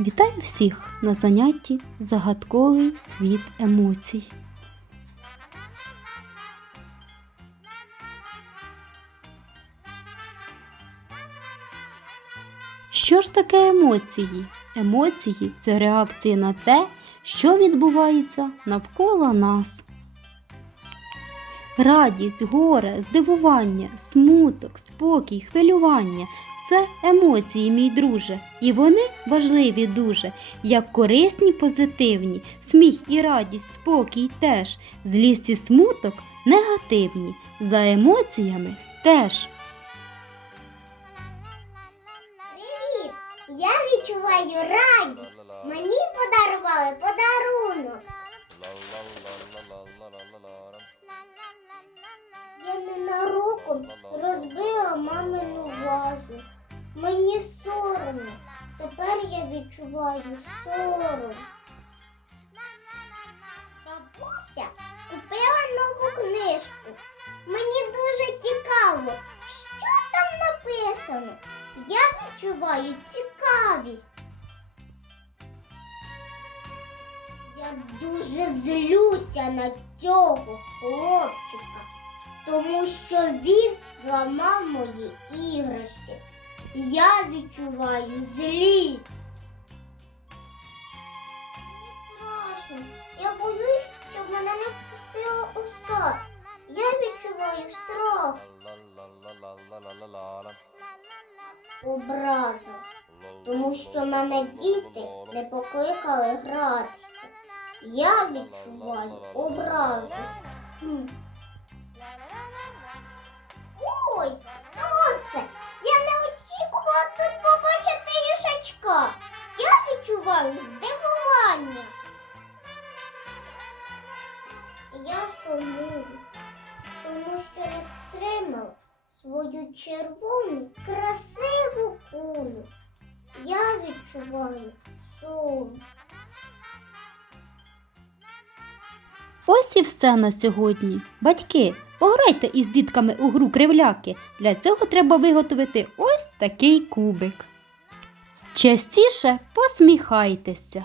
Вітаю всіх на занятті Загадковий світ емоцій. Що ж таке емоції? Емоції це реакції на те, що відбувається навколо нас. Радість, горе, здивування, смуток, спокій, хвилювання це емоції, мій друже, і вони важливі дуже, як корисні, позитивні, сміх і радість, спокій теж, злість і смуток негативні. За емоціями стеж. Привіт! Я відчуваю радість. Мені подарували подарунок. Ненароком розбила мамину вазу. Мені соромно. Тепер я відчуваю сором. Бабуся купила нову книжку. Мені дуже цікаво, що там написано. Я відчуваю цікавість. Я дуже злюся на цього хлопчика, тому що він зламав мої іграшки. Я відчуваю злість. Страшно. Я боюсь, щоб мене не впустила у сад. Я відчуваю страх. Образа. Тому що мене діти не покликали гратися. Я відчуваю образу. Відчуваю здивування. Я сумую, тому що не втримала свою червону красиву кулю. Я відчуваю сум. Ось і все на сьогодні. Батьки, пограйте із дітками у гру кривляки. Для цього треба виготовити ось такий кубик. Частіше посміхайтеся.